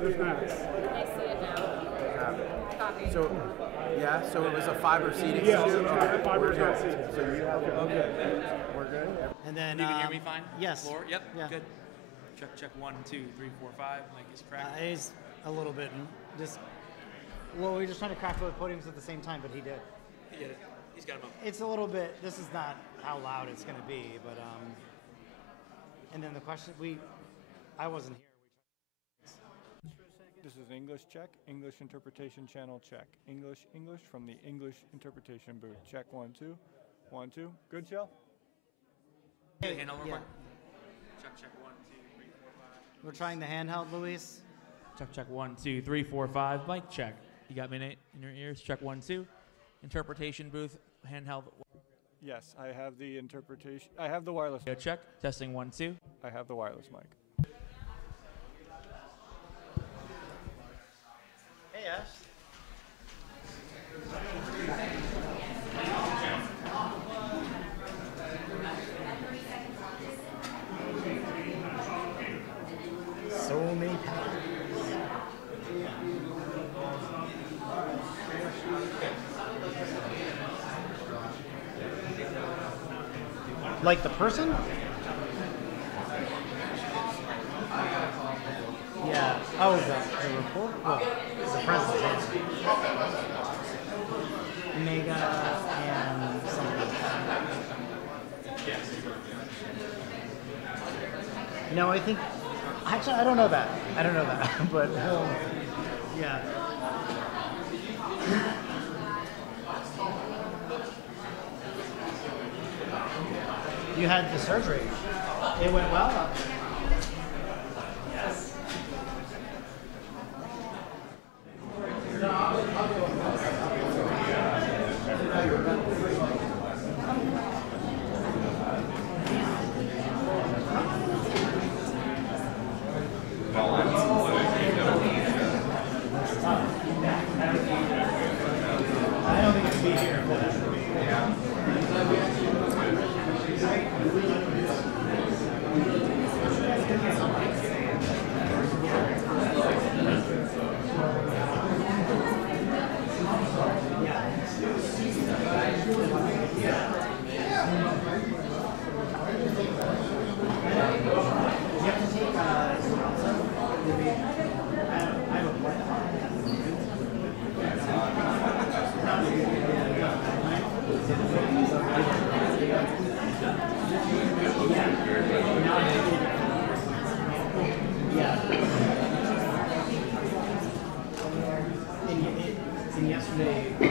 There's not. I see it now. Copy. So, yeah, so it was a fiber seating. Yeah, system. fiber's We're not good. seating. So you have it. Okay. We're good. And then You can hear me fine? Yes. Floor? Yep. Yeah. Good. Check 1, 2, 3, 4, 5. Mic is cracked. He's a little bit just. Well, we were just trying to crack both podiums at the same time, but he did. He did it. He's got him up. It's a little bit. This is not how loud it's going to be, but and then the question I wasn't here. This is English check, English interpretation channel check. English from the English interpretation booth. Check 1, 2. 1, 2. Good, Shell? Hey, handle real Yeah. quick. Check 1, 2, 3, 4, 5. We're trying the handheld, Luis. Check 1, 2, 3, 4, 5. Mic check. You got me in your ears? Check 1, 2. Interpretation booth, handheld. Yes, I have the interpretation. I have the wireless. Yeah, check. Testing 1, 2. I have the wireless mic. Hey, Ash. So many times. Like the person? Yeah. Oh, the report? Well, the president. Mega and something. No, I think. Actually, I don't know that. But yeah. You had the surgery. It went well. Yes. I don't think it'd be here. And yesterday, it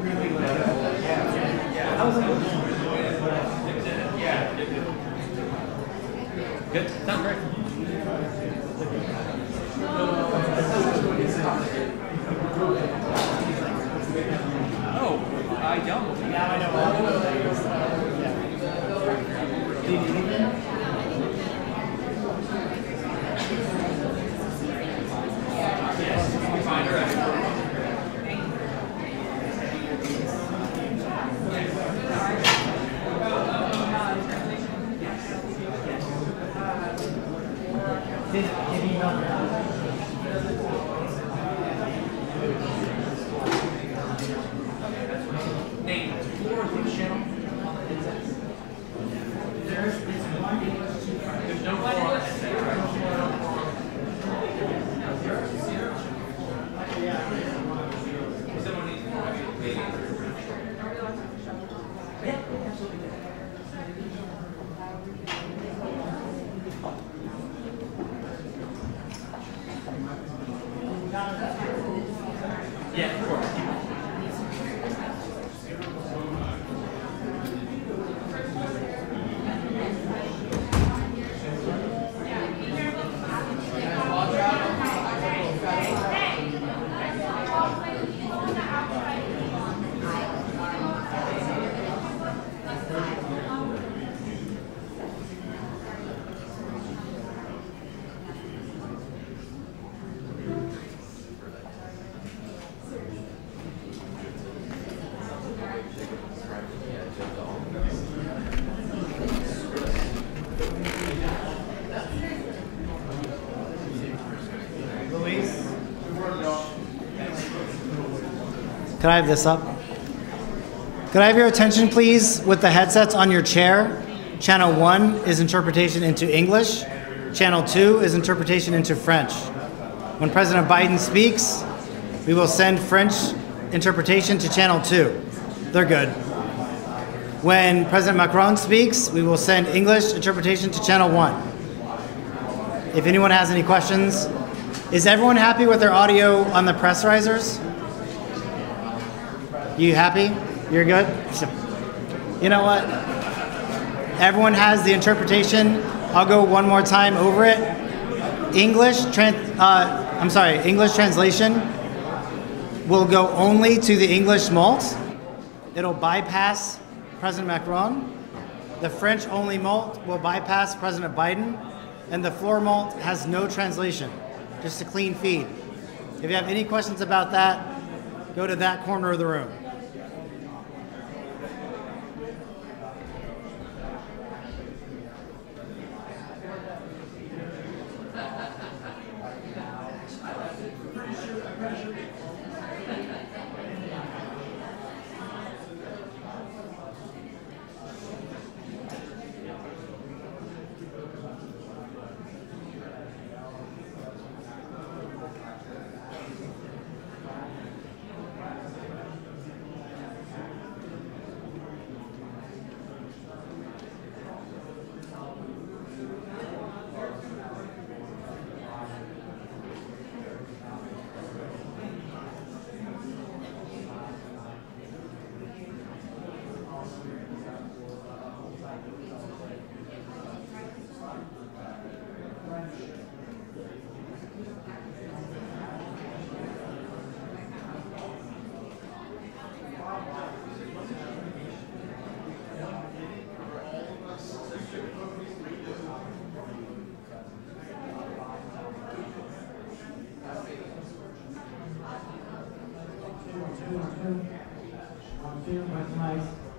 really was. I was like, Good? Sounds great. Oh, I don't. now I know all of those. Did you need them? Did you know that? Nate, floor is which channel? There's Could I have this up? Could I have your attention, please, with the headsets on your chair? Channel 1 is interpretation into English. Channel 2 is interpretation into French. When President Biden speaks, we will send French interpretation to Channel 2. They're good. When President Macron speaks, we will send English interpretation to Channel 1. If anyone has any questions, is everyone happy with their audio on the pressurizers? You happy? You're good? You know what? Everyone has the interpretation. I'll go one more time over it. English translation will go only to the English malt. It'll bypass President Macron. The French only malt will bypass President Biden. And the floor malt has no translation, just a clean feed. If you have any questions about that, go to that corner of the room.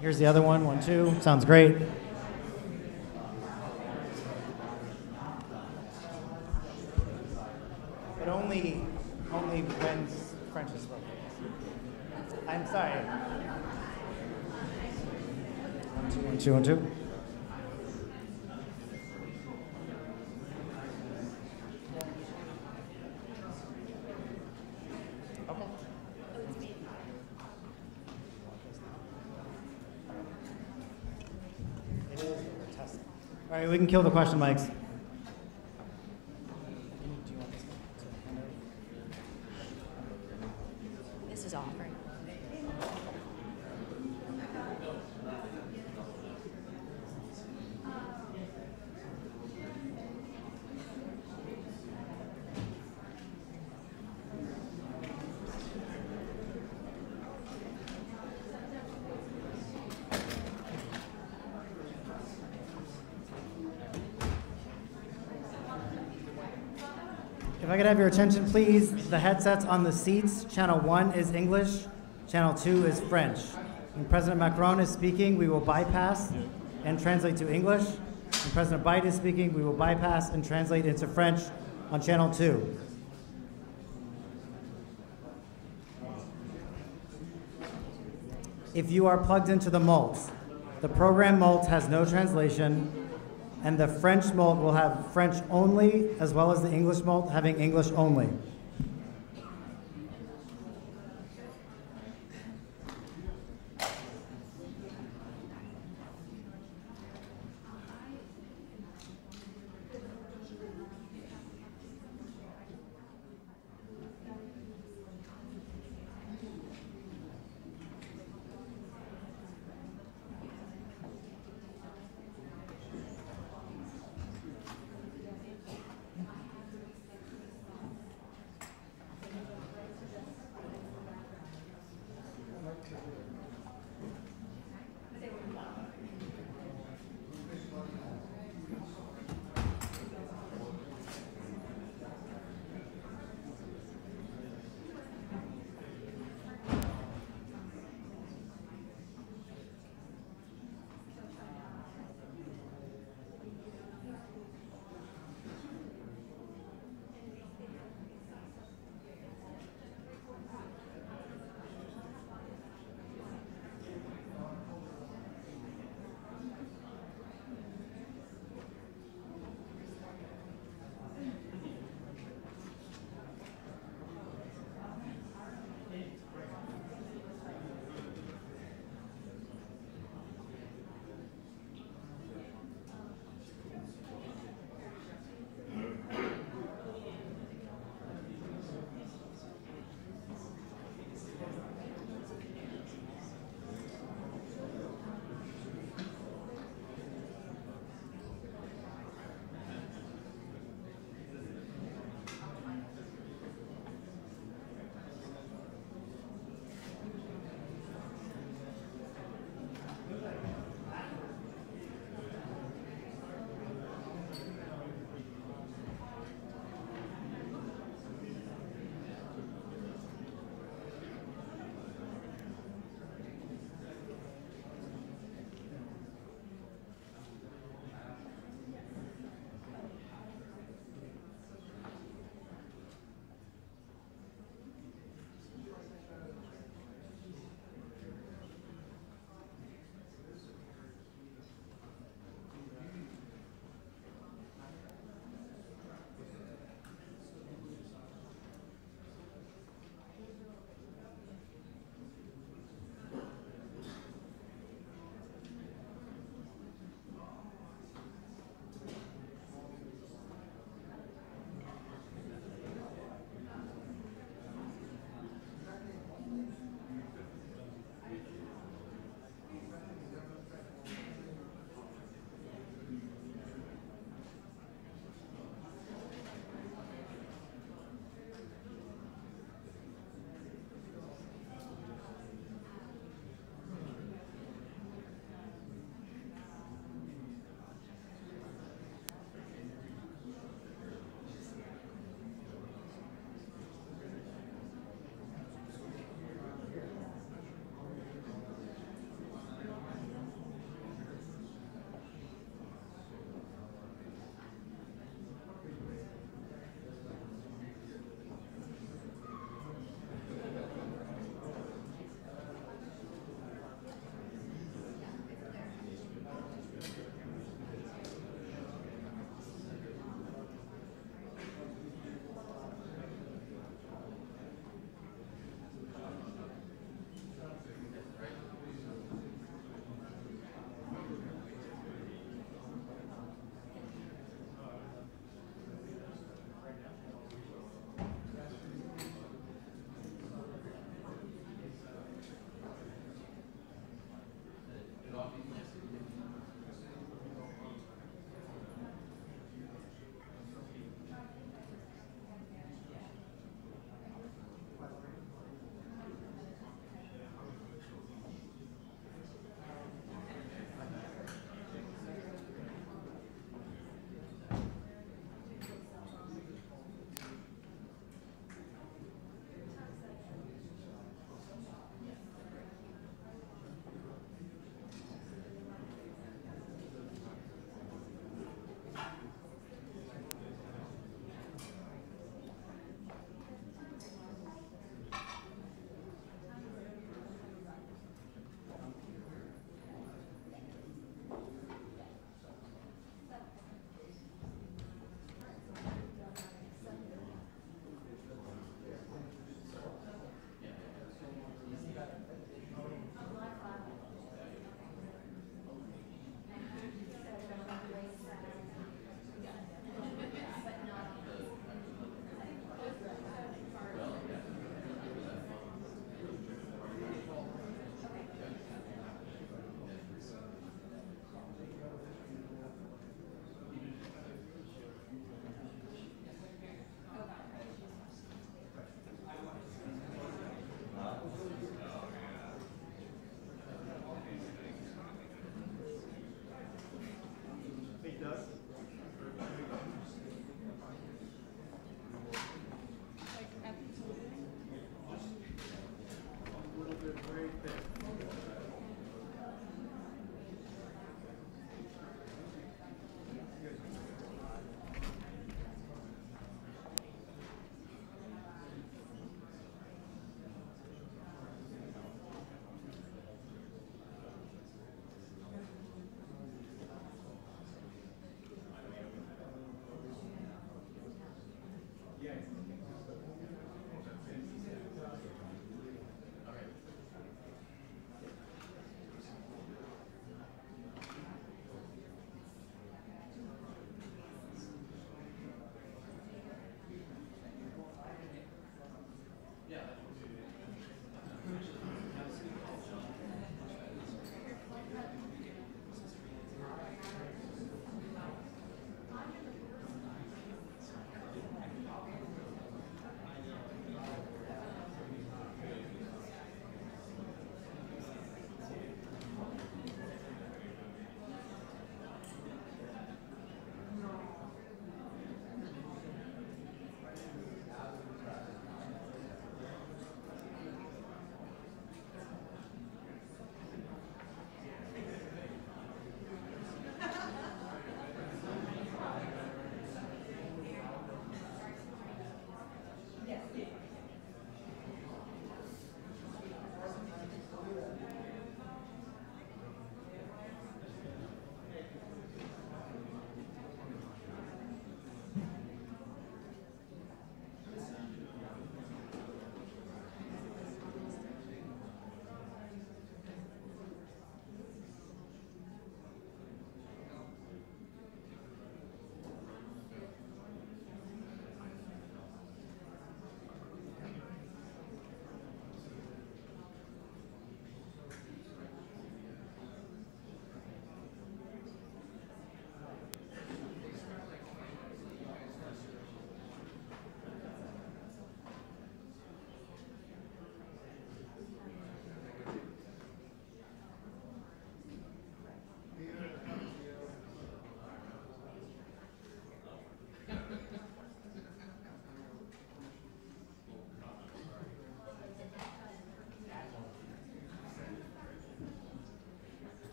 Here's the other one, 1, 2. Sounds great. But only when French is spoken. I'm sorry. 1, 2, 1, 2, 1, 2. All right, we can kill the question mics. This is offering. If I could have your attention, please. The headsets on the seats. Channel 1 is English. Channel 2 is French. When President Macron is speaking, we will bypass and translate to English. When President Biden is speaking, we will bypass and translate into French on Channel 2. If you are plugged into the malt, the program malt has no translation, and the French malt will have French only, as well as the English malt having English only.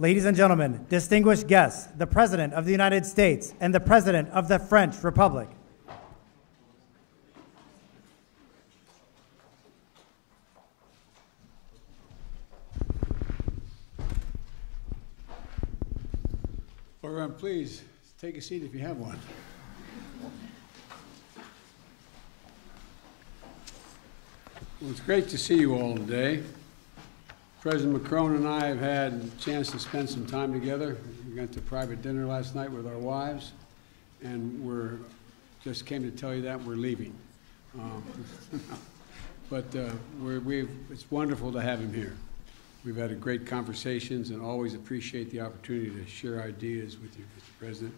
Ladies and gentlemen, distinguished guests, the President of the United States and the President of the French Republic. Everyone, please take a seat if you have one. Well, it's great to see you all today. President Macron and I have had a chance to spend some time together. We went to private dinner last night with our wives, and just came to tell you that we're leaving. But it's wonderful to have him here. We've had great conversations and always appreciate the opportunity to share ideas with you, Mr. President.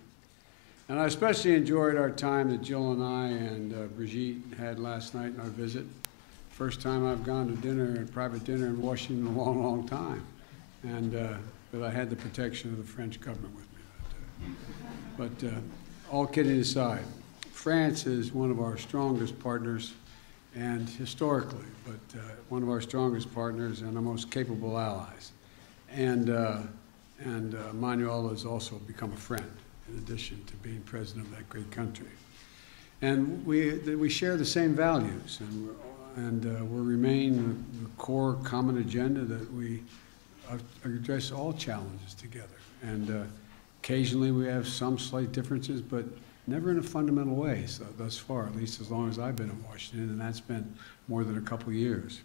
And I especially enjoyed our time that Jill and I and Brigitte had last night in our visit. First time I've gone to dinner, a private dinner in Washington in a long, long time. And, but I had the protection of the French government with me. But all kidding aside, France is one of our strongest partners, and historically, but one of our strongest partners and our most capable allies. And Manuel has also become a friend, in addition to being president of that great country. And we share the same values, and we remain the core common agenda that we address all challenges together. And occasionally we have some slight differences, but never in a fundamental way, so thus far, at least as long as I've been in Washington, and that's been more than a couple of years.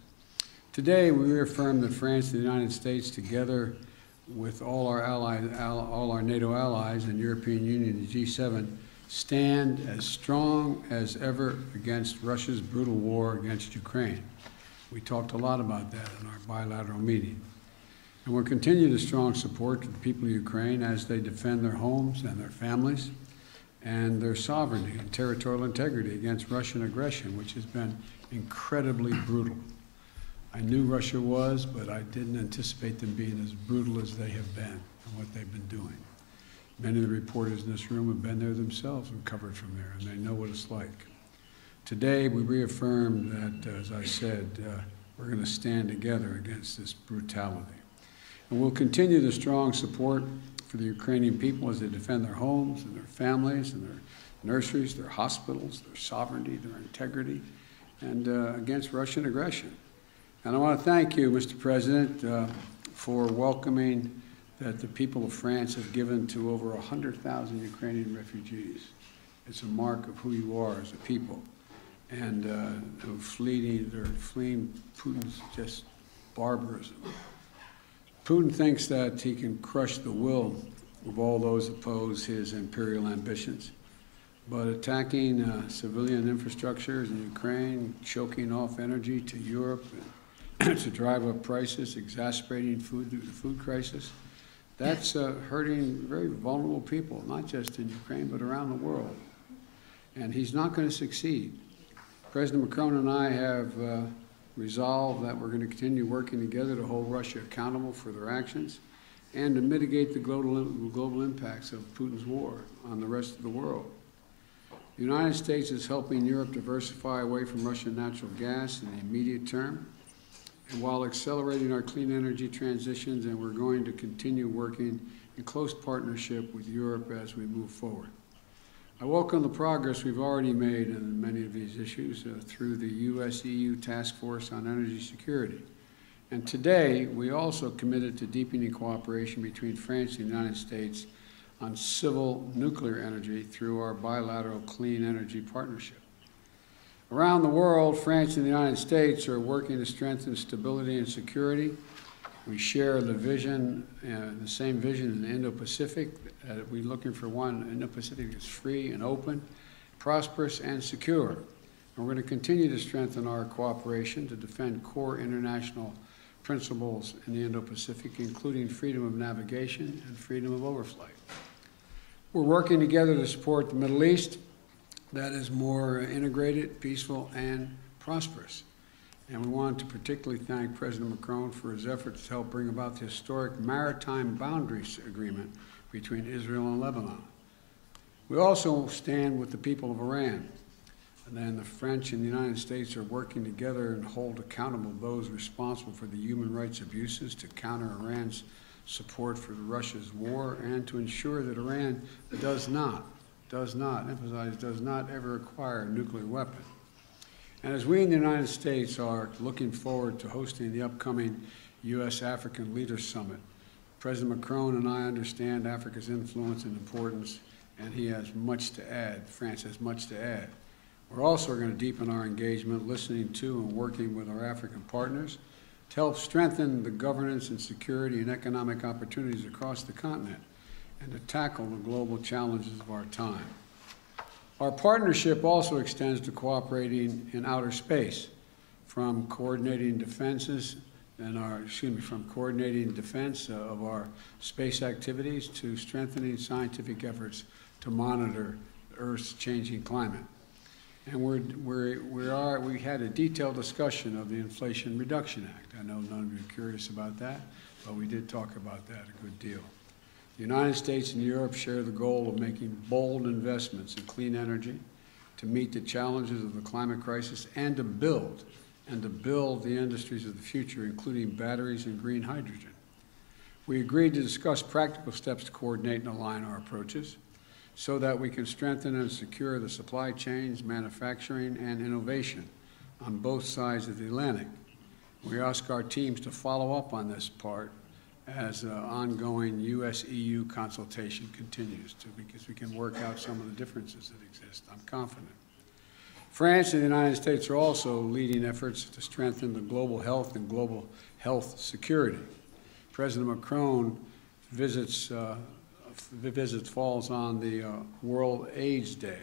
Today, we reaffirm that France and the United States, together with all our allies, all our NATO allies and European Union and G7, stand as strong as ever against Russia's brutal war against Ukraine. We talked a lot about that in our bilateral meeting. And we'll continue the strong support to the people of Ukraine as they defend their homes and their families and their sovereignty and territorial integrity against Russian aggression, which has been incredibly brutal. I knew Russia was, but I didn't anticipate them being as brutal as they have been and what they've been doing. Many of the reporters in this room have been there themselves and covered from there, and they know what it's like. Today, we reaffirm that, as I said, we're going to stand together against this brutality. And we'll continue the strong support for the Ukrainian people as they defend their homes and their families and their nurseries, their hospitals, their sovereignty, their integrity, and against Russian aggression. And I want to thank you, Mr. President, for welcoming that the people of France have given to over 100,000 Ukrainian refugees. It's a mark of who you are as a people. And they're fleeing Putin's just barbarism. Putin thinks that he can crush the will of all those oppose his imperial ambitions. But attacking civilian infrastructures in Ukraine, choking off energy to Europe to drive up prices, exacerbating the food crisis, that's hurting very vulnerable people, not just in Ukraine, but around the world. And he's not going to succeed. President Macron and I have resolved that we're going to continue working together to hold Russia accountable for their actions and to mitigate the global impacts of Putin's war on the rest of the world. The United States is helping Europe diversify away from Russian natural gas in the immediate term, and while accelerating our clean energy transitions, and we're going to continue working in close partnership with Europe as we move forward. I welcome the progress we've already made in many of these issues through the US-EU Task Force on Energy Security. And today, we also committed to deepening cooperation between France and the United States on civil nuclear energy through our bilateral clean energy partnership. Around the world, France and the United States are working to strengthen stability and security. We share the vision, the same vision in the Indo-Pacific. We're looking for one Indo-Pacific that's free and open, prosperous and secure. And we're going to continue to strengthen our cooperation to defend core international principles in the Indo-Pacific, including freedom of navigation and freedom of overflight. We're working together to support the Middle East that is more integrated, peaceful, and prosperous. And we want to particularly thank President Macron for his efforts to help bring about the historic maritime boundaries agreement between Israel and Lebanon. We also stand with the people of Iran. And then the French and the United States are working together and hold accountable those responsible for the human rights abuses to counter Iran's support for Russia's war and to ensure that Iran does not ever acquire a nuclear weapon. And as we in the United States are looking forward to hosting the upcoming U.S.-African Leaders Summit, President Macron and I understand Africa's influence and importance, and he has much to add. France has much to add. We're also going to deepen our engagement, listening to and working with our African partners to help strengthen the governance and security and economic opportunities across the continent and to tackle the global challenges of our time. Our partnership also extends to cooperating in outer space, from coordinating defense of our space activities to strengthening scientific efforts to monitor Earth's changing climate. And we had a detailed discussion of the Inflation Reduction Act. I know none of you are curious about that, but we did talk about that a good deal. The United States and Europe share the goal of making bold investments in clean energy to meet the challenges of the climate crisis and to build the industries of the future, including batteries and green hydrogen. We agreed to discuss practical steps to coordinate and align our approaches so that we can strengthen and secure the supply chains, manufacturing, and innovation on both sides of the Atlantic. We ask our teams to follow up on this part as ongoing US-EU consultation continues, because we can work out some of the differences that exist. I'm confident. France and the United States are also leading efforts to strengthen the global health and global health security. President Macron visits falls on the World AIDS Day.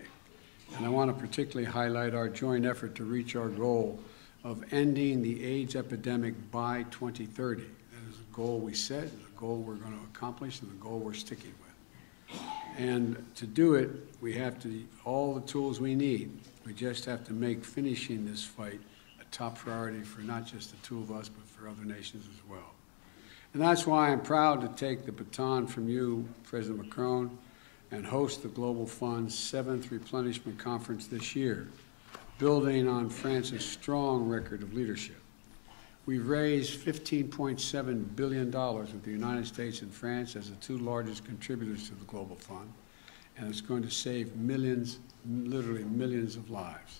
And I want to particularly highlight our joint effort to reach our goal of ending the AIDS epidemic by 2030. That is a goal we set, a goal we're going to accomplish, and the goal we're sticking with. And to do it, we have all the tools we need. We just have to make finishing this fight a top priority for not just the two of us, but for other nations as well. And that's why I'm proud to take the baton from you, President Macron, and host the Global Fund's 7th Replenishment Conference this year, building on France's strong record of leadership. We've raised $15.7 billion with the United States and France as the two largest contributors to the Global Fund, and it's going to save millions, literally millions of lives.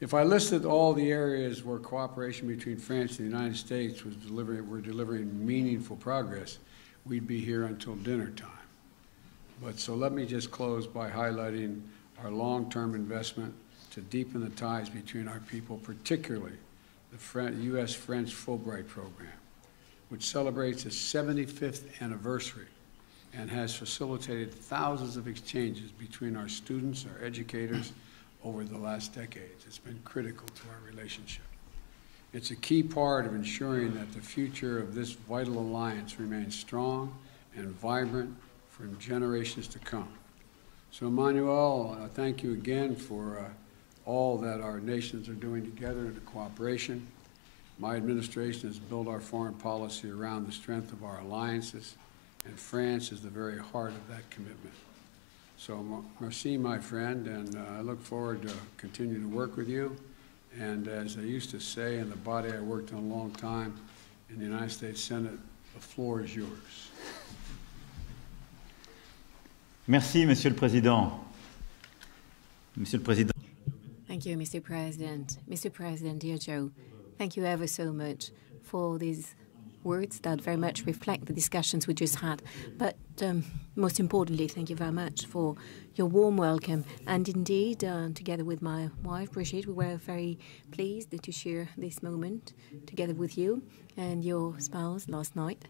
If I listed all the areas where cooperation between France and the United States were delivering meaningful progress, we'd be here until dinner time. But so let me just close by highlighting our long-term investment to deepen the ties between our people, particularly the U.S.-French Fulbright program, which celebrates its 75th anniversary and has facilitated thousands of exchanges between our students, our educators, over the last decades. It's been critical to our relationship. It's a key part of ensuring that the future of this vital alliance remains strong and vibrant for generations to come. So, Emmanuel, thank you again for all that our nations are doing together in cooperation. My administration has built our foreign policy around the strength of our alliances, and France is the very heart of that commitment. So, merci, my friend, and I look forward to continuing to work with you. And as I used to say in the body I worked on a long time in the United States Senate, the floor is yours. Merci, Monsieur le Président. Monsieur le Président. Thank you, Mr. President. Mr. President, dear Joe, thank you ever so much for these words that very much reflect the discussions we just had. But most importantly, thank you very much for your warm welcome. And indeed, together with my wife, Brigitte, we were very pleased to share this moment together with you and your spouse last night.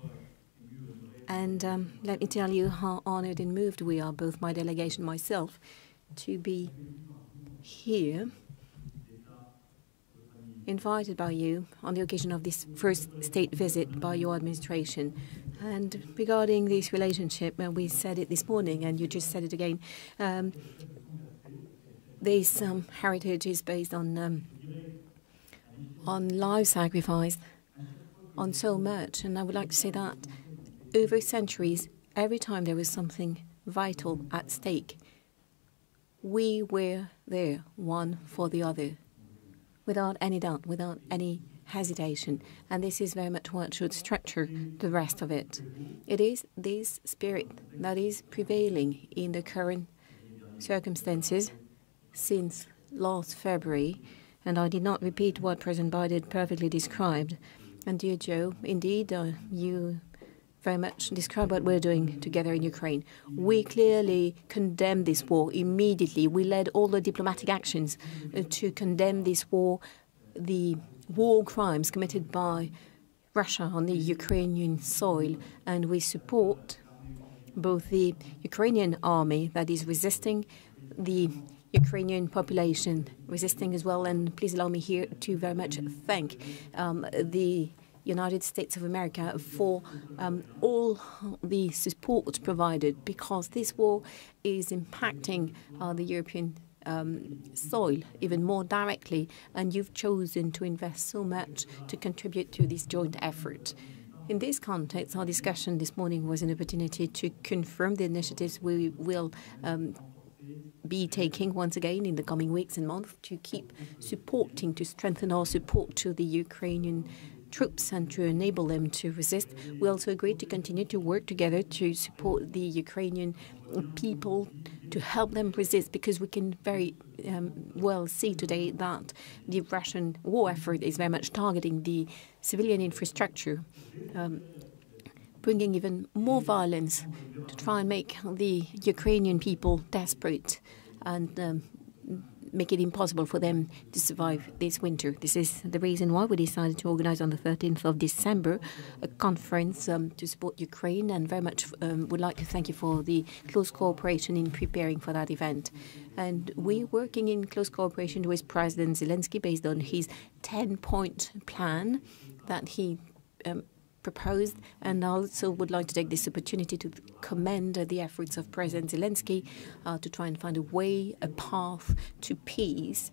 And let me tell you how honored and moved we are, both my delegation and myself, to be here, invited by you on the occasion of this first state visit by your administration. And regarding this relationship, we said it this morning, and you just said it again, this heritage is based on life sacrifice, on so much. And I would like to say that over centuries, every time there was something vital at stake, we were there, one for the other, without any doubt, without any hesitation. And this is very much what should structure the rest of it. It is this spirit that is prevailing in the current circumstances since last February. And I did not repeat what President Biden perfectly described. And dear Joe, indeed, you very much describe what we're doing together in Ukraine. We clearly condemn this war immediately. We led all the diplomatic actions to condemn this war, the war crimes committed by Russia on the Ukrainian soil, and we support both the Ukrainian army that is resisting, the Ukrainian population resisting as well. And please allow me here to very much thank the United States of America for all the support provided, because this war is impacting the European soil even more directly, and you've chosen to invest so much to contribute to this joint effort. In this context, our discussion this morning was an opportunity to confirm the initiatives we will be taking once again in the coming weeks and months to keep supporting, to strengthen our support to the Ukrainian troops and to enable them to resist. We also agreed to continue to work together to support the Ukrainian people, to help them resist, because we can very well see today that the Russian war effort is very much targeting the civilian infrastructure, bringing even more violence to try and make the Ukrainian people desperate and make it impossible for them to survive this winter. This is the reason why we decided to organize on the 13th of December a conference to support Ukraine, and very much would like to thank you for the close cooperation in preparing for that event. And we're working in close cooperation with President Zelensky based on his 10-point plan that he proposed, and I also would like to take this opportunity to commend the efforts of President Zelensky to try and find a way, a path to peace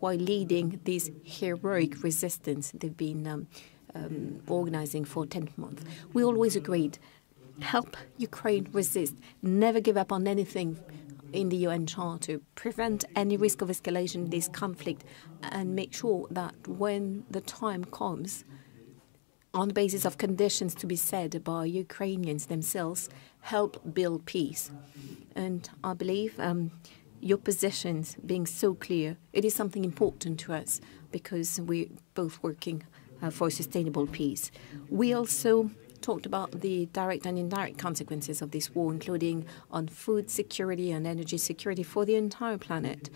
while leading this heroic resistance they've been organizing for 10 months. We always agreed, help Ukraine resist, never give up on anything in the UN Charter, prevent any risk of escalation in this conflict, and make sure that when the time comes, on the basis of conditions to be set by Ukrainians themselves, help build peace. And I believe your positions being so clear. It is something important to us because we're both working for sustainable peace. We also talked about the direct and indirect consequences of this war, including on food security and energy security for the entire planet.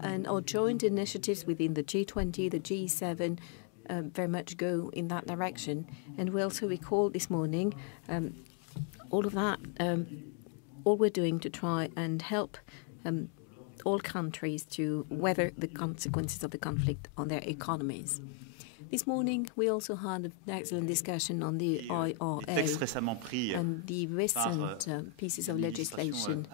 And our joint initiatives within the G20, the G7, very much go in that direction. And we also recall this morning all of that, all we're doing to try and help all countries to weather the consequences of the conflict on their economies. This morning, we also had an excellent discussion on the IRA and the recent pieces of legislation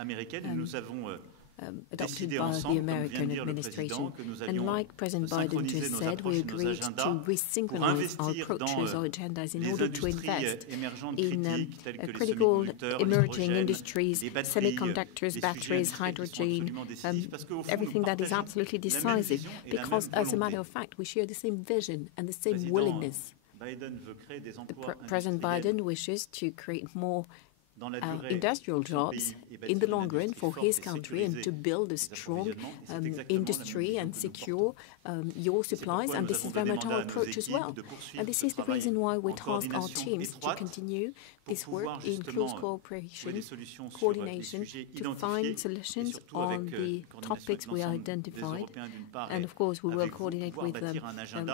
adopted by the American administration. And like President Biden just said, we agreed to resynchronize our approaches, our agendas, in order to invest in critical emerging industries, semiconductors, batteries, hydrogen, everything that is absolutely decisive, because as a matter of fact, we share the same vision and the same willingness. President Biden wishes to create more industrial jobs in the long run for his country and to build a strong industry and secure your supplies. And this is very much our approach as well. And this is the reason why we task our teams to continue this work in close cooperation, coordination, to find solutions on the topics we identified. And of course, we will coordinate with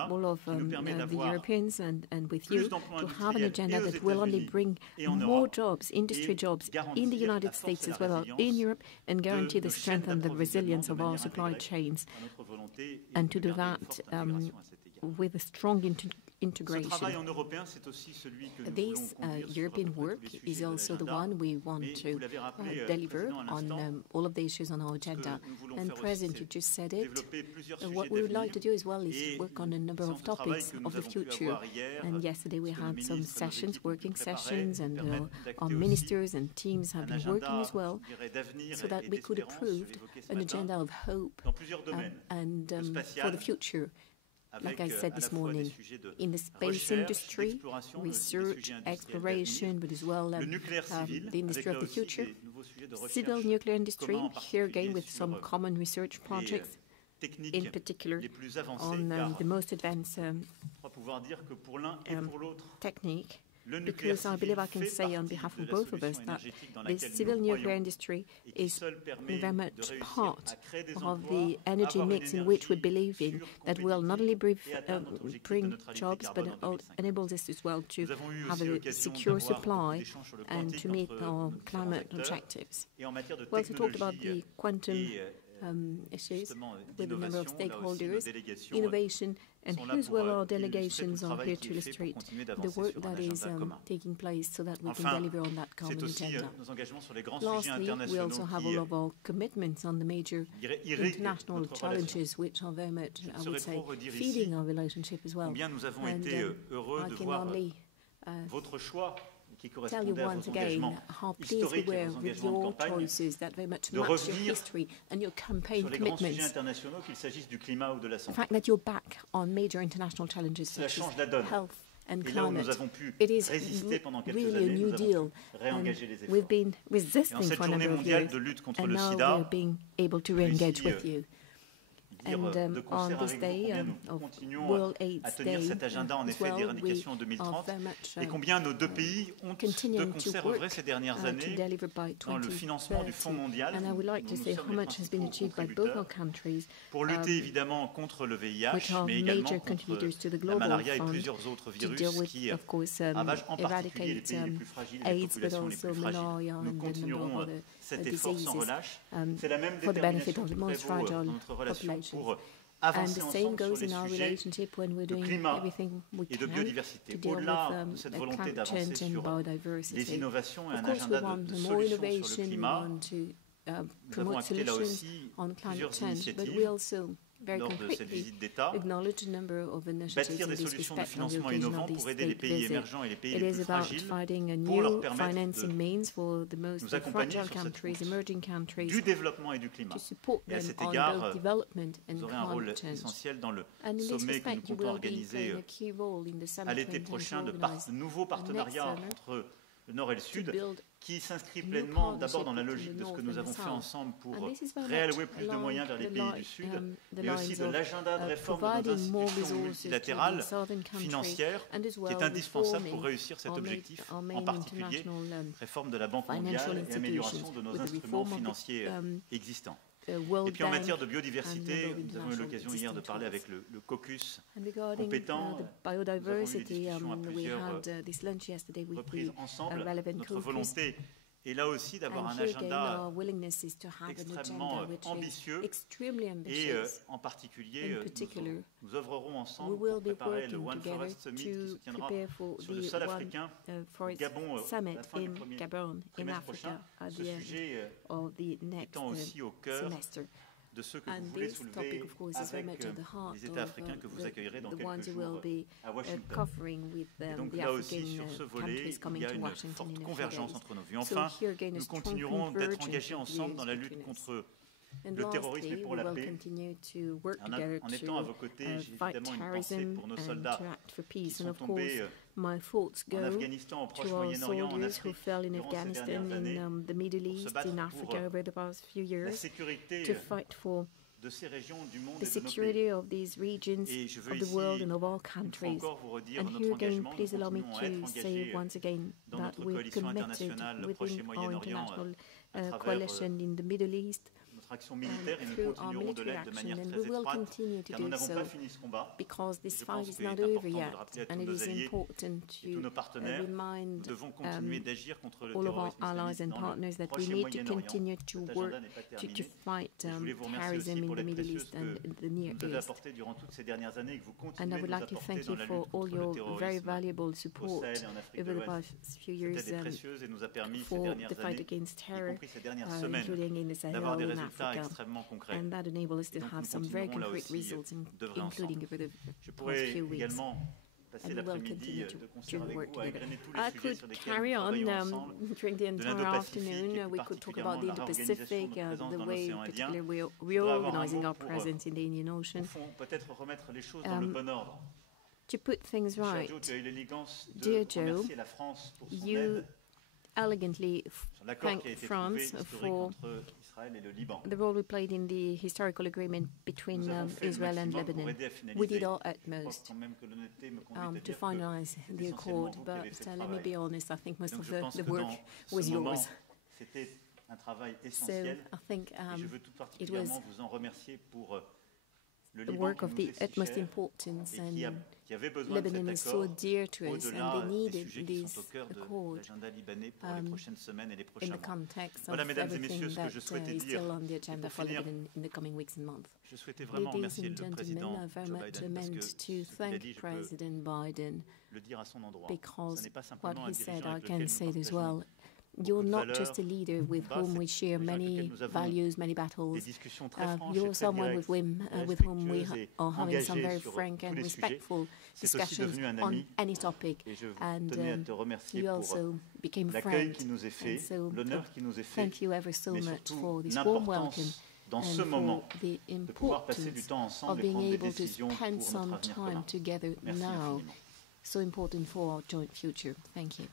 all of the Europeans and with you to have an agenda that will only bring more jobs, industry jobs in the United States as well as in Europe, and guarantee the strength and the resilience of our supply chains. And to do that with a strong integration. This European work is also the one we want to deliver on all of the issues on our agenda. And President, you just said it. What we would like to do as well is work on a number of topics of the future. And yesterday we had some sessions, working sessions, and our ministers and teams have been working as well so that we could approve an agenda of hope and for the future. Like I said this morning, in the space industry, research, exploration, but as well the industry of the future, civil nuclear industry, here again with some common research projects, in particular on the most advanced technique. Because I believe I can say on behalf of both of us that the civil nuclear industry is very much part of the energy mix in which we believe in, that will not only bring jobs, but enables us as well to have a secure supply and to meet our climate objectives. We also talked about the quantum issues with a number of stakeholders, innovation, and here as well our delegations are here to illustrate the work that is taking place so that we can deliver on that common agenda. Lastly, we also have all of our commitments on the major international challenges, which are very much, I would say, feeding our relationship as well. And I can only tell you once again how pleased we were with your choices that very much match your history and your campaign commitments. The fact that you're back on major international challenges such as health and climate. It is really a new deal. And we've been resisting for a number of years, and now we're being able to re-engage with you. And on this day of World AIDS Day as well, we are very much continuing to work to deliver by 2030. And I would like to say how much has been achieved by both our countries, which are major contributors to the Global Fund, to deal with, of course, eradicate AIDS, but also malaria and a number of other diseases for the benefit of the most fragile populations. And the same goes in our relationship when we're doing everything we can to deal with climate change and biodiversity. Of course, we want more innovation, we want to promote solutions on climate change, but we also very concretely acknowledge a number of initiatives in this respect on the occasion of this state visit. It is about finding a new financing means for the most fragile countries, emerging countries, to support them on both development and climate change. And in this respect, you will be playing a key role in the summit we intend to organize next summer le Nord et le to Sud, build qui s'inscrit new pleinement d'abord partnership dans la between logique the de ce que North nous and the avons fait South. ensemble pour And this is very réallouer much plus de along moyens vers les the pays du Sud, the mais aussi lines de of l'agenda de réforme de nos providing more institutions resources to the multilatérales, southern country financières, and as qui well est indispensable pour reforming réussir cet our objectif, main en particulier international réforme de la Banque financial mondiale et amélioration institutions de nos with the instruments reform of financiers the existants. World Et puis en Bank matière de and biodiversité, number of nous avons eu international l'occasion hier de existing parler tools. avec le caucus And regarding compétent. the Nous avons eu des biodiversity, discussions à we plusieurs had this lunch yesterday with reprises the ensemble. relevant Notre caucus. volonté est là aussi d'avoir And un here again, agenda our willingness is to have an extrêmement agenda which ambitieux is extremely et ambitious. en particulier, In particular, nous œuvrerons ensemble we will pour be préparer le working One together Forest Summit qui se to tiendra prepare for sur le the sol One africain au Forest Gabon Summit la fin du in premier Gabon, in trimestre Africa, prochain. at Ce the end sujet of the next étant aussi au cœur semester. de ceux que And vous voulez this soulever topic, of course, is very avec much at the heart les États of africains que vous accueillerez dans the quelques ones who will jours be à Washington. covering with Et donc the là aussi, African sur ce volet, countries il coming y a to une Washington forte in a few convergence days. entre nos vues. So Enfin, here again, a nous strong continuerons d'être convergence engagés of ensemble dans la views lutte between us. contre And le terrorisme et lastly, pour we la will paix. continue to work En together étant à to vos côtés, j'ai fight évidemment une pensée terrorism pour nos and soldats to act for qui peace. sont And of course, tombés my thoughts en go Afghanistan, au to Proche our Moyen-Orient, en soldiers who Afrique fell in durant ces Afghanistan, dernières années, in the Middle pour se East, battre in pour Africa over the past few la years, sécurité to fight for de ces régions du monde the et de nos pays. security of these regions Et je veux of the ici, world and of all une fois countries. encore, vous redire And notre here again, engagement. please Nous allow me continuons à être to say engagés once again dans that notre we're coalition committed internationale Proche et within our Moyen-Orient international à travers coalition in the Middle East notre action militaire et nous through our continuerons de military l'être de action, manière and très we will étroite continue to car nous do n'avons so pas fini ce combat. because Et this je fight pense is qu'il est not important over de le yet, rappeler à tous and it nos is alliés important et tous to nos partenaires. Nous remind devons continuer d'agir contre le all of our terrorisme allies islamiste and dans partners le that Proche we et need to Moyen-Orient. continue to Cet work agenda n'est pas to terminé. fight Et je voulais vous remercier terrorism aussi in pour the les Middle précieuses East and que the Near vous nous avez East. apportées durant toutes ces dernières années et que vous And I continuez de would nous like to apporter thank dans you la for lutte all contre le your very terrorisme valuable au support Sahel et en Afrique de over the l'Ouest. past few Cette years aide est précieuse et nous a permis ces for dernières the fight années, against y terror, compris ces dernières semaines, including in the Sahel d'avoir des in résultats Africa. extrêmement concrets. And that enabled us Et to donc have nous some very continuerons là concrete aussi results, d'œuvrer including ensemble. over the Je past pourrais few weeks. également passer And we will l'après-midi continue de to concert avec work vous à together. égrener tous I les sujets could sur lesquels carry nous on travaillons ensemble, during the de entire l'Indo-Pacifique et afternoon. plus We could talk about the particulièrement de la réorganisation Indo-Pacific, de notre présence the dans way, l'océan Indien. particularly, we're Je voudrais avoir un reorganizing mot our pour, presence in the Indian au Ocean. fond, peut-être remettre les choses dans le bon ordre. To put things Cher right, Joe, tu as eu l'élégance de Dear Joe, remercier la France pour son you aide elegantly sur l'accord thank qui a été trouvé France historique for entre Israël et le Liban. the role we played in the historical agreement between Nous avons fait le Israel and maximum pour Lebanon. aider à finaliser. We did our Je crois utmost quand même que l'honnêteté me conduit à to dire que finalize c'est the essentiellement accord, vous qui avez but fait le let me be travail. honest, I think most Donc of je pense the que work dans was ce moment, yours. c'était un travail So essentiel I think et je veux tout it particulièrement was vous en remercier pour le the Liban work qui of nous the est si utmost cher importance, et and qui avait besoin de Lebanon is cet so accord dear to us, au-delà and they des needed sujets qui this sont au cœur de accord l'agenda libanais pour les prochaines semaines et les in prochains the mois. context Voilà, of mesdames et everything messieurs, ce que that je souhaitais is dire. still on the Et agenda pour for finir, Lebanon in the coming weeks and months. je souhaitais vraiment Ladies remercier and le gentlemen, président I very Joe much Biden parce que meant ce to qu'il a thank dit, je peux President Biden le dire à son endroit. because Ce n'est pas what simplement un he said, dirigeant I avec can lequel say nous it as partageons well. You're beaucoup de not valeurs, just a leader with Bah, whom c'est we share des gens avec lesquels many nous avons values, many des battles. discussions très franches et You're très someone directes, with whom we respectueuses et are having some very engagées sur frank tous and les sujets. respectful C'est aussi discussions devenu un on ami any topic. et je And tenais à te remercier you pour also became a l'accueil friend. qui nous est fait, And so, l'honneur qui nous est fait, thank you ever so mais much surtout for this warm welcome l'importance dans and ce moment for the de pouvoir passer du importance temps of ensemble et being prendre des able to décisions pour spend notre some avenir time commun. together Merci now. infiniment. So important for our joint future. Thank you.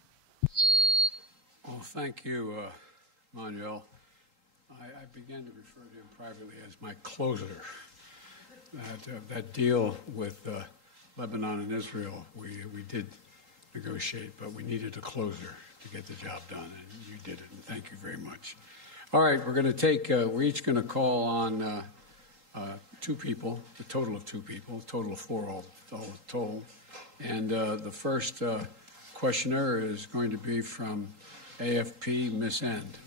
Well, thank you, Manuel. I began to refer to him privately as my closer. That deal with Lebanon and Israel, we did negotiate, but we needed a closer to get the job done, and you did it, and thank you very much. All right, we're going to take, we're each going to call on two people, a total of two people, a total of four all told. And the first questioner is going to be from AFP, Miss End.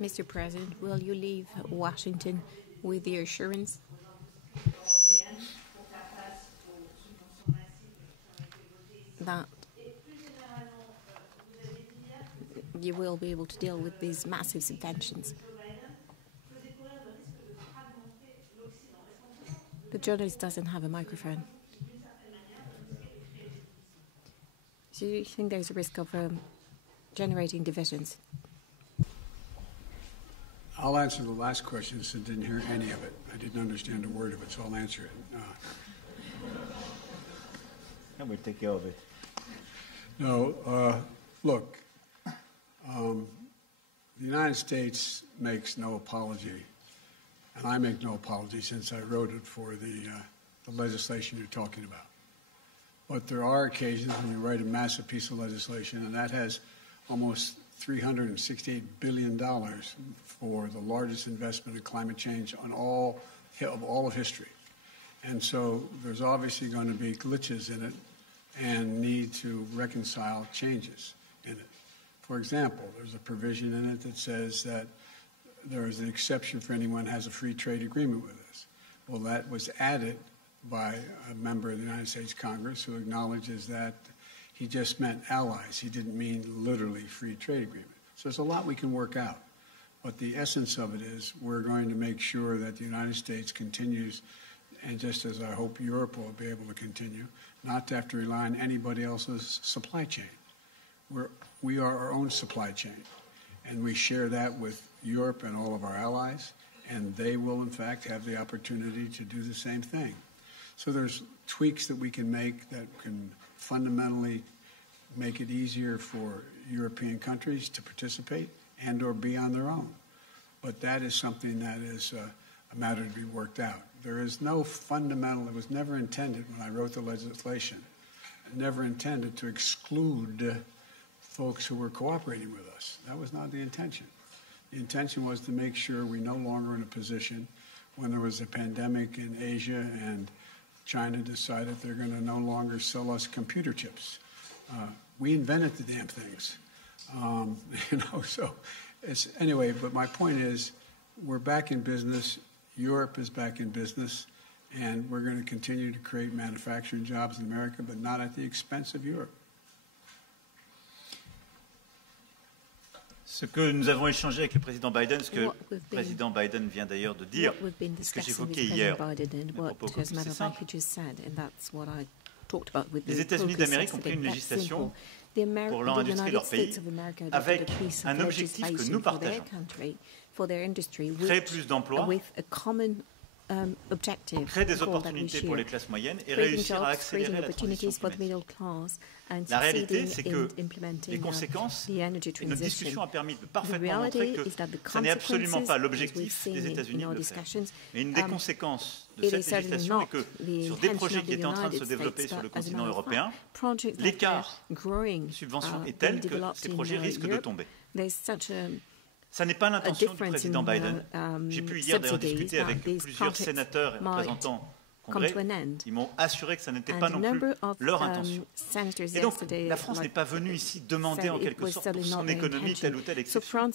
Mr. President, will you leave Washington with the assurance that you will be able to deal with these massive subventions. The journalist doesn't have a microphone. Do you think there's a risk of generating divisions? I'll answer the last question since I didn't hear any of it. I didn't understand a word of it, so I'll answer it. I will take care of it. No, look, the United States makes no apology, and I make no apology since I wrote it for the legislation you're talking about. But there are occasions when you write a massive piece of legislation, and that has almost $368 billion for the largest investment in climate change on all of history. And so there's obviously going to be glitches in it and need to reconcile changes in it. For example, there's a provision in it that says that there is an exception for anyone who has a free trade agreement with us. Well, that was added by a member of the United States Congress who acknowledges that he just meant allies. He didn't mean literally free trade agreement. So there's a lot we can work out. But the essence of it is we're going to make sure that the United States continues, and just as I hope Europe will be able to continue, not to have to rely on anybody else's supply chain. We are our own supply chain, and we share that with Europe and all of our allies, and they will, in fact, have the opportunity to do the same thing. So there's tweaks that we can make that can fundamentally make it easier for European countries to participate and or be on their own. But that is something that is a matter to be worked out. There is no fundamental, it was never intended when I wrote the legislation, never intended to exclude folks who were cooperating with us. That was not the intention. The intention was to make sure we're no longer in a position when there was a pandemic in Asia and China decided they're going to no longer sell us computer chips. We invented the damn things. So it's, anyway, but my point is we're back in business. Europe is back in business, and we're going to continue to create manufacturing jobs in America, but not at the expense of Europe. Ce que nous avons échangé avec le président Biden, ce que le président Biden vient d'ailleurs de dire, ce que j'évoquais hier, à propos de c'est simple. Les États-Unis d'Amérique ont pris une législation pour l'industrie de leur pays avec un objectif que nous partageons. Créer plus d'emplois, créer des opportunités pour les classes moyennes et réussir à accélérer la transition climatique. La réalité, c'est que les conséquences, et notre discussion a permis de parfaitement montrer que ce n'est absolument pas l'objectif des États-Unis de le faire. Mais une des conséquences de cette législation est que sur des projets qui étaient en train de se développer sur le continent européen, l'écart de subvention est tel que ces projets risquent de tomber. Ça n'est pas l'intention du président Biden. J'ai pu hier d'ailleurs discuter avec plusieurs sénateurs et représentants Congrès. Ils m'ont assuré que ça n'était pas non plus leur intention. Et donc, la France n'est pas venue ici demander en quelque sorte pour son économie telle ou telle exception.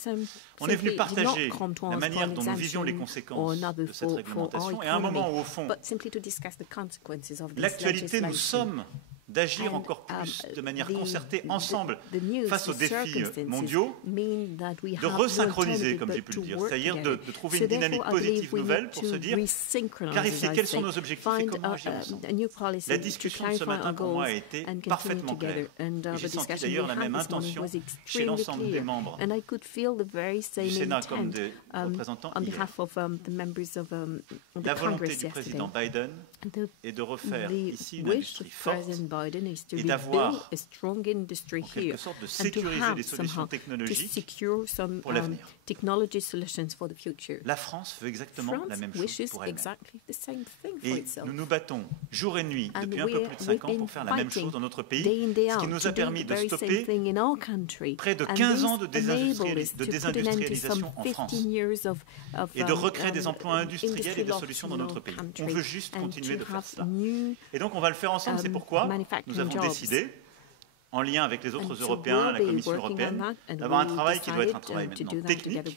On est venu partager la manière dont nous visions les conséquences de cette réglementation et à un moment où, au fond, l'actualité nous somme d'agir encore plus de manière concertée ensemble face aux défis mondiaux, de resynchroniser, comme j'ai pu le dire, c'est-à-dire de trouver une dynamique positive nouvelle pour se dire, clarifier quels sont nos objectifs et comment agir ensemble. La discussion de ce matin, pour moi, a été parfaitement claire. Et j'ai senti d'ailleurs la même intention chez l'ensemble des membres du Sénat comme des représentants hier. La volonté du président Biden est de refaire ici une industrie forte et d'avoir, en quelque sorte, de sécuriser les solutions technologiques pour l'avenir. La France veut exactement la même chose pour elle-même. Et nous nous battons jour et nuit depuis un peu plus de 5 ans pour faire la même chose dans notre pays, ce qui nous a permis de stopper près de 15 ans de désindustrialisation en France et de recréer des emplois industriels et des solutions dans notre pays. On veut juste continuer de faire cela. Et donc on va le faire ensemble, c'est pourquoi nous avons décidé en lien avec les autres Européens, la Commission européenne, d'avoir un travail qui doit être un travail maintenant technique,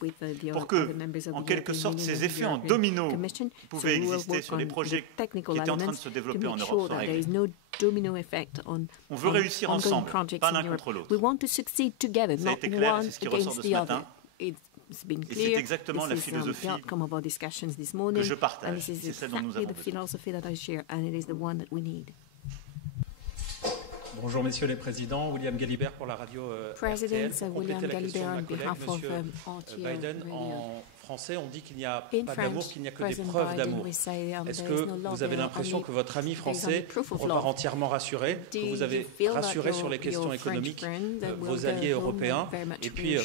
pour que, en quelque sorte, ces effets en domino qui pouvaient exister sur les projets qui étaient en train de se développer en Europe soient réglés. On veut réussir ensemble, pas l'un contre l'autre. Ça a été clair, c'est ce qui ressort de ce matin. Et c'est exactement la philosophie que je partage. C'est celle dont nous avons besoin. Bonjour messieurs les présidents, William Galibert pour la radio RTL. Pour compléter la question de ma collègue, monsieur Biden, en français on dit qu'il n'y a pas d'amour, qu'il n'y a que des preuves d'amour. Est-ce que vous avez l'impression que votre ami français repart entièrement rassuré, que vous avez rassuré sur les questions économiques vos alliés européens? Et puis,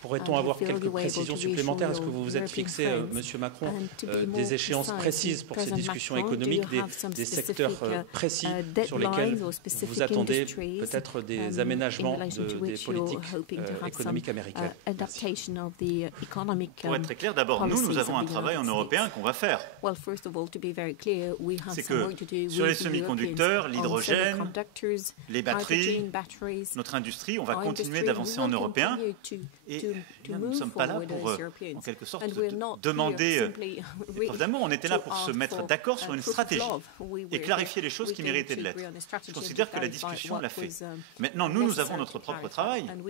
pourrait-on avoir quelques précisions supplémentaires? Est-ce que vous vous êtes fixé, monsieur Macron, des échéances précises pour ces discussions économiques, des secteurs précis sur lesquels vous attendez peut-être des aménagements des politiques économiques américaines? Pour être très clair, d'abord, nous avons un travail en européen qu'on va faire. C'est que sur les semi-conducteurs, l'hydrogène, les batteries, notre industrie, on va continuer d'avancer en européen. Et nous ne sommes pas là pour, en quelque sorte, demander des preuves d'amour. On était là pour se mettre d'accord sur une stratégie et clarifier les choses qui méritaient de l'être. Je considère que la discussion l'a fait. Maintenant, nous avons notre propre travail. On ne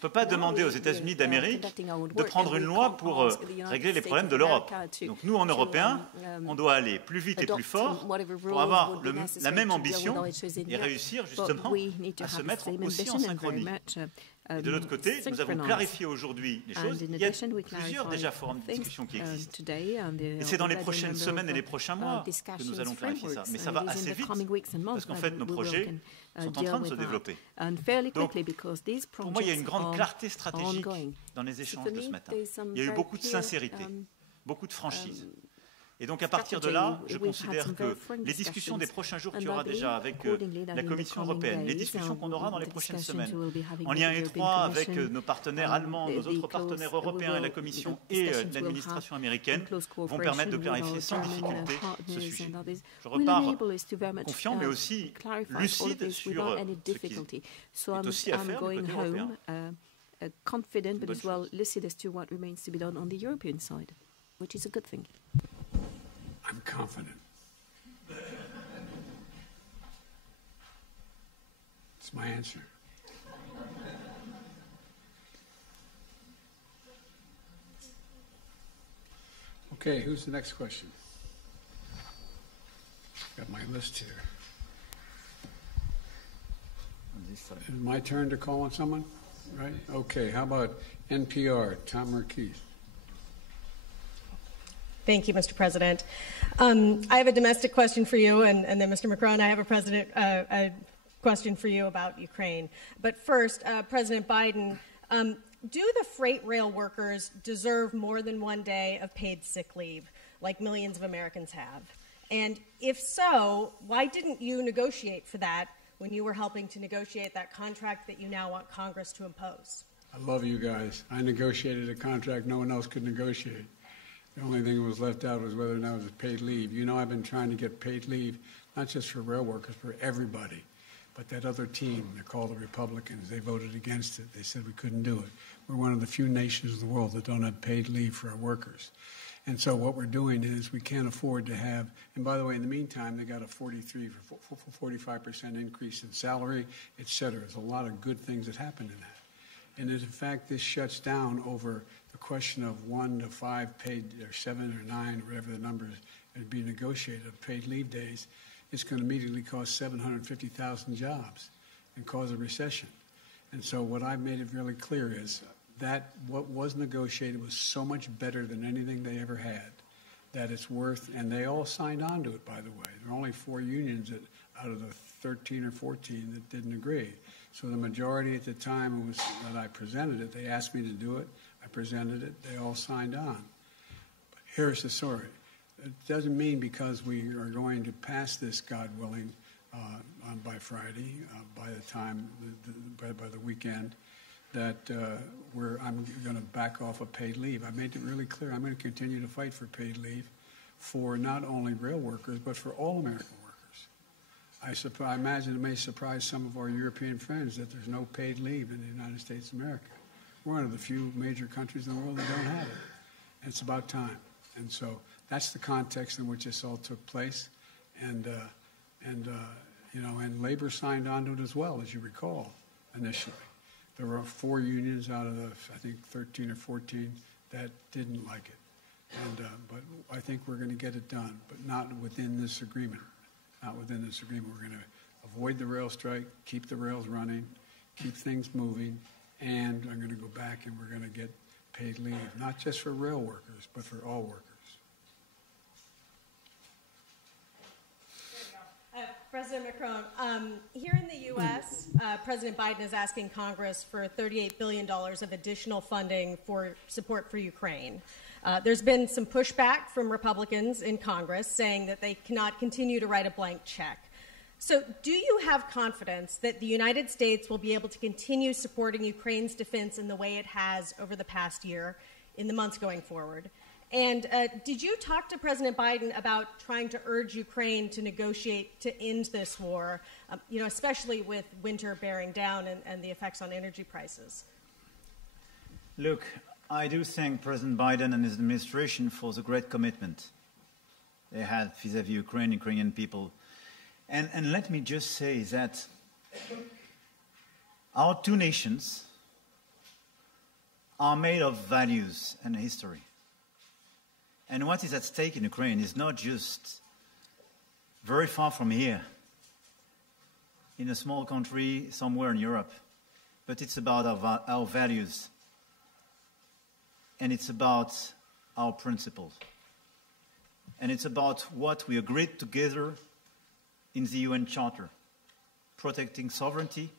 peut pas demander aux États-Unis d'Amérique de prendre une loi pour régler les problèmes de l'Europe. Donc nous, en Européens, on doit aller plus vite et plus fort pour avoir la même ambition et réussir justement à se mettre aussi en synchronie. Et de l'autre côté, nous avons clarifié aujourd'hui les choses. Il y a plusieurs déjà forums de discussion qui existent. Et c'est dans les prochaines semaines et les prochains mois que nous allons clarifier ça. Mais ça va assez vite, parce qu'en fait, nos projets sont en train de se développer. Donc, pour moi, il y a une grande clarté stratégique dans les échanges de ce matin. Il y a eu beaucoup de sincérité, beaucoup de franchise. Et donc, à partir de là, je considère que les discussions des prochains jours qu'il y aura déjà avec la Commission européenne, les discussions qu'on aura dans les prochaines semaines, en lien étroit avec nos partenaires allemands, nos autres partenaires européens, la Commission et l'administration américaine, vont permettre de clarifier sans difficulté ce sujet. Je repars confiant, mais aussi lucide sur ce qui est aussi à faire du côté européen. Confident, but as well lucid as to what remains to be done on the European side, which is a good thing. I'm confident. It's my answer. Okay, who's the next question? Got my list here. Is it my turn to call on someone? Right? Okay, how about NPR, Tom Marquis? Thank you, Mr. President. I have a domestic question for you, and then, Mr. Macron, I have a question for you about Ukraine. But first, President Biden, do the freight rail workers deserve more than 1 day of paid sick leave, like millions of Americans have? And if so, why didn't you negotiate for that when you were helping to negotiate that contract that you now want Congress to impose? I love you guys. I negotiated a contract no one else could negotiate. The only thing that was left out was whether or not it was paid leave. You know, I've been trying to get paid leave, not just for rail workers, for everybody. But that other team, they're called the Republicans, they voted against it. They said we couldn't do it. We're one of the few nations in the world that don't have paid leave for our workers. And so what we're doing is we can't afford to have, and by the way, in the meantime, they got a 45% increase in salary, et cetera. There's a lot of good things that happened in that. And in fact, this shuts down over the question of 1 to 5 paid, or 7 or 9, whatever the numbers would be negotiated of paid leave days. It's going to immediately cost 750,000 jobs and cause a recession. And so what I've made it really clear is that what was negotiated was so much better than anything they ever had, that it's worth, and they all signed on to it, by the way. There are only 4 unions out of the 13 or 14 that didn't agree. So the majority at the time was that I presented it. They asked me to do it. I presented it. They all signed on. But here's the story. It doesn't mean because we are going to pass this, God willing, by Friday, by the time, by the weekend, that I'm going to back off of paid leave. I made it really clear. I'm going to continue to fight for paid leave for not only rail workers, but for all American workers. I imagine it may surprise some of our European friends that there's no paid leave in the United States of America. We're one of the few major countries in the world that don't have it. And it's about time. And so that's the context in which this all took place. And labor signed on to it as well, as you recall, initially. There were 4 unions out of the, I think, 13 or 14 that didn't like it. But I think we're going to get it done, but not within this agreement. Not within this agreement. We're going to avoid the rail strike, keep the rails running, keep things moving, and I'm going to go back and we're going to get paid leave, not just for rail workers, but for all workers. President Macron, here in the U.S., President Biden is asking Congress for $38 billion of additional funding for support for Ukraine. There's been some pushback from Republicans in Congress saying that they cannot continue to write a blank check. So do you have confidence that the United States will be able to continue supporting Ukraine's defense in the way it has over the past year in the months going forward? And did you talk to President Biden about trying to urge Ukraine to negotiate to end this war, especially with winter bearing down and the effects on energy prices? Look, I do thank President Biden and his administration for the great commitment they had vis-à-vis Ukraine, Ukrainian people. And let me just say that our two nations are made of values and history. And what is at stake in Ukraine is not just very far from here, in a small country somewhere in Europe, but it's about our values. And it's about our principles. And it's about what we agreed together in the UN Charter, protecting sovereignty,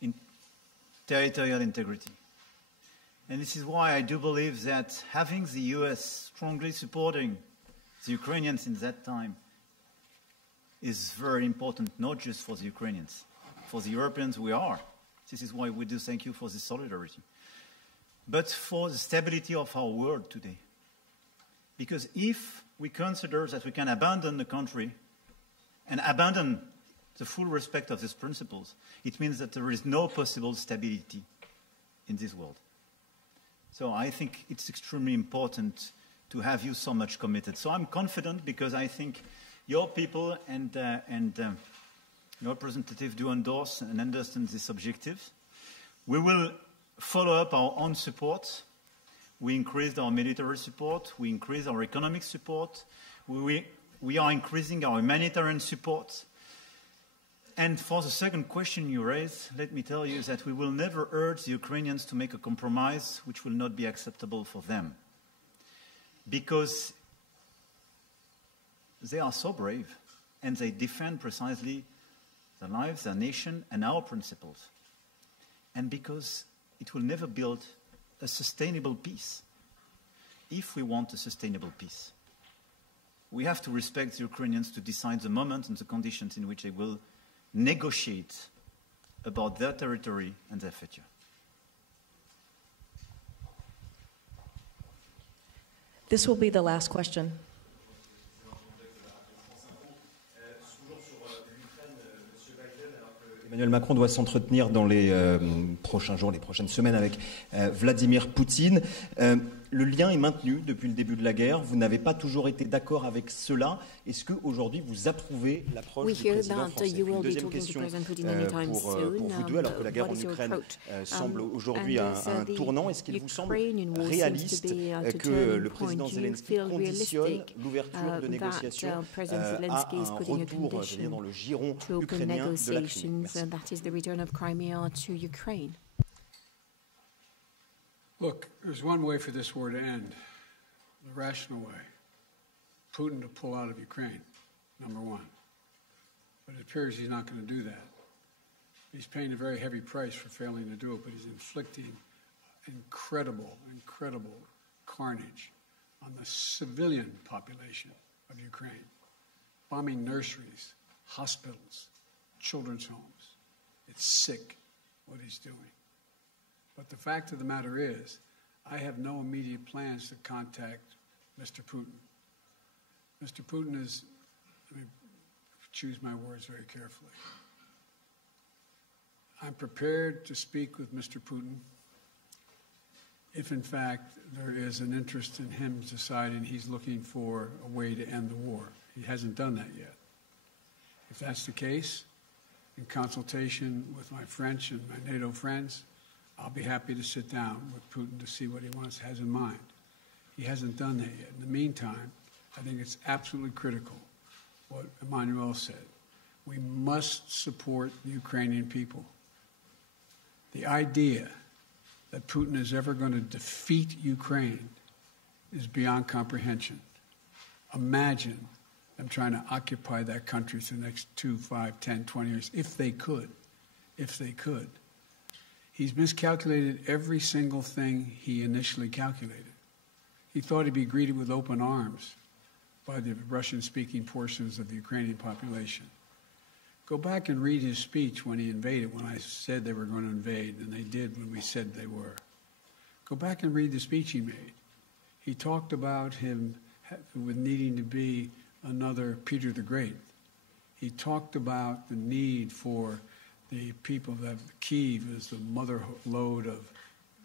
in territorial integrity. And this is why I do believe that having the US strongly supporting the Ukrainians in that time is very important, not just for the Ukrainians. For the Europeans, we are. This is why we do thank you for this solidarity. But for the stability of our world today. Because if we consider that we can abandon the country and abandon the full respect of these principles, it means that there is no possible stability in this world. So I think it's extremely important to have you so much committed. So I'm confident because I think your people and your representative do endorse and understand this objective. We will follow up our own support. We increased our military support. We increased our economic support. We are increasing our humanitarian support. And for the second question you raised, let me tell you that we will never urge the Ukrainians to make a compromise which will not be acceptable for them. Because they are so brave and they defend precisely their lives, their nation, and our principles. And because it will never build a sustainable peace. If we want a sustainable peace, we have to respect the Ukrainians to decide the moment and the conditions in which they will negotiate about their territory and their future. This will be the last question. Emmanuel Macron doit s'entretenir dans les prochains jours, les prochaines semaines avec Vladimir Poutine. Le lien est maintenu depuis le début de la guerre. Vous n'avez pas toujours été d'accord avec cela. Est-ce qu'aujourd'hui vous approuvez l'approche du président français? Une deuxième question pour vous deux, alors que la guerre en Ukraine semble aujourd'hui un tournant. Est-ce qu'il vous semble réaliste que le président Zelensky conditionne l'ouverture de négociations à un retour, je veux dire, dans le giron ukrainien de la Crimée? Merci. Look, there's one way for this war to end, the rational way. Putin to pull out of Ukraine, number one. But it appears he's not going to do that. He's paying a very heavy price for failing to do it, but he's inflicting incredible carnage on the civilian population of Ukraine, bombing nurseries, hospitals, children's homes. It's sick what he's doing. But the fact of the matter is, I have no immediate plans to contact Mr. Putin. Mr. Putin is, choose my words very carefully. I'm prepared to speak with Mr. Putin if, in fact, there is an interest in him deciding he's looking for a way to end the war. He hasn't done that yet. If that's the case, in consultation with my French and my NATO friends, I'll be happy to sit down with Putin to see what he has in mind. He hasn't done that yet. In the meantime, I think it's absolutely critical what Emmanuel said. We must support the Ukrainian people. The idea that Putin is ever going to defeat Ukraine is beyond comprehension. Imagine them trying to occupy that country for the next 2, 5, 10, 20 years, if they could. If they could. He's miscalculated every single thing he initially calculated. He thought he'd be greeted with open arms by the Russian-speaking portions of the Ukrainian population. Go back and read his speech when he invaded, when I said they were going to invade, and they did when we said they were. Go back and read the speech he made. He talked about him with needing to be another Peter the Great. He talked about the need for the people that Kyiv is the mother lode of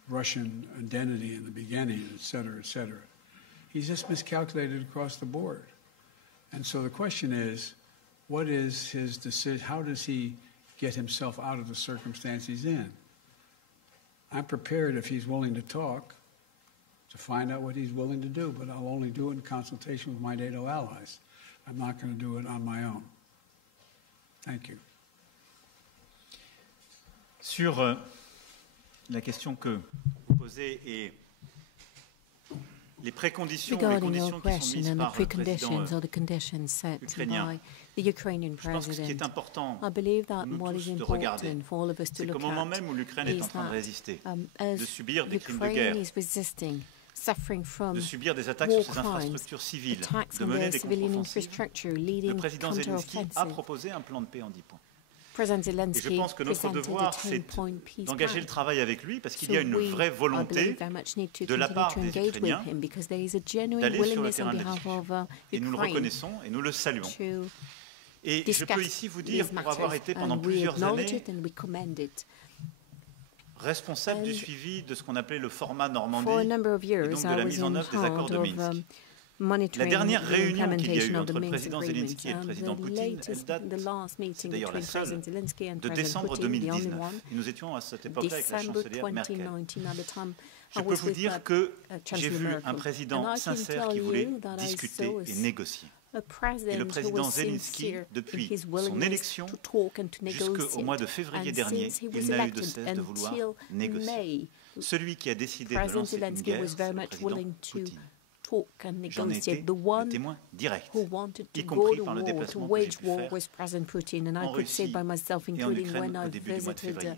Russian identity in the beginning, et cetera, et cetera. He's just miscalculated across the board. And so the question is, what is his decision? How does he get himself out of the circumstance he's in? I'm prepared, if he's willing to talk, to find out what he's willing to do, but I'll only do it in consultation with my NATO allies. I'm not going to do it on my own. Thank you. Sur la question que vous posez et les préconditions ou les conditions qui sont mises par le président ukrainien, je pense que ce qui est important pour nous tous de regarder, c'est qu'au moment même où l'Ukraine est en train de résister, de subir des crimes de guerre, de subir des attaques sur ses infrastructures civiles, de mener des contre-offensives, le président Zelensky a proposé un plan de paix en 10 points. Et je pense que notre devoir, c'est d'engager le travail avec lui, parce qu'il y a une vraie volonté de la part des Ukrainiens d'aller sur le terrain de l'exécution. Et nous le reconnaissons et nous le saluons. Et je peux ici vous dire, pour avoir été pendant plusieurs années responsable du suivi de ce qu'on appelait le format Normandie, et donc de la mise en œuvre des accords de Minsk. La dernière réunion qu'il y a eu entre le président Zelensky et le président Poutine, elle date, c'est d'ailleurs la seule, de décembre 2019. Et nous étions à cette époque-là avec la chancelière Merkel. Je peux vous dire que j'ai vu un président sincère qui voulait discuter et négocier. Et le président Zelensky, depuis son élection jusqu'au mois de février dernier, il n'a eu de cesse de vouloir négocier. Celui qui a décidé de lancer une guerre, c'est le président Poutine. J'en ai été le témoin direct, y compris par le déplacement que j'ai pu faire en Russie et en Ukraine au début du mois de février.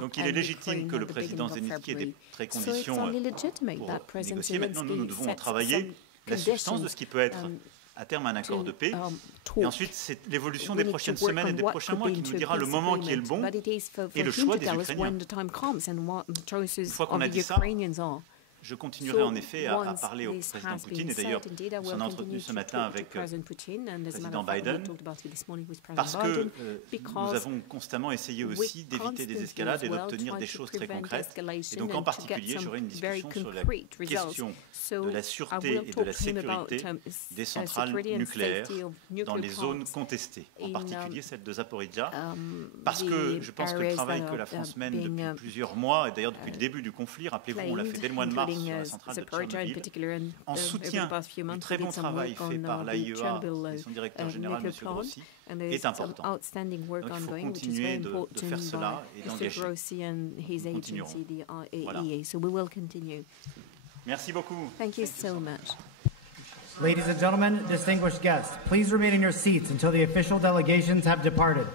Donc il est légitime que le président Zelensky ait des préconditions pour négocier. Maintenant, nous devons travailler la substance de ce qui peut être à terme un accord de paix. Et ensuite, c'est l'évolution des prochaines semaines et des prochains mois qui nous dira le moment qui est le bon et le choix des Ukrainiens. Une fois qu'on a dit ça, je continuerai en effet à parler au président Poutine, et d'ailleurs on s'en a entretenu ce matin avec le président Biden, parce que nous avons constamment essayé aussi d'éviter des escalades et d'obtenir des choses très concrètes. Et donc en particulier, j'aurai une discussion sur la question de la sûreté et de la sécurité des centrales nucléaires dans les zones contestées, en particulier celle de Zaporizhzhia, parce que je pense que le travail que la France mène depuis plusieurs mois, et d'ailleurs depuis le début du conflit, rappelez-vous, on l'a fait dès le mois de mars, sur la centrale de Tchernobyl, en soutien du très bon travail fait par l'AIEA et son directeur général, M. Grossi, est important. Donc il faut continuer de faire cela et d'engager. Nous continuerons. Voilà. Merci beaucoup. Thank you so much. Ladies and gentlemen, distinguished guests, please remain in your seats until the official delegations have departed.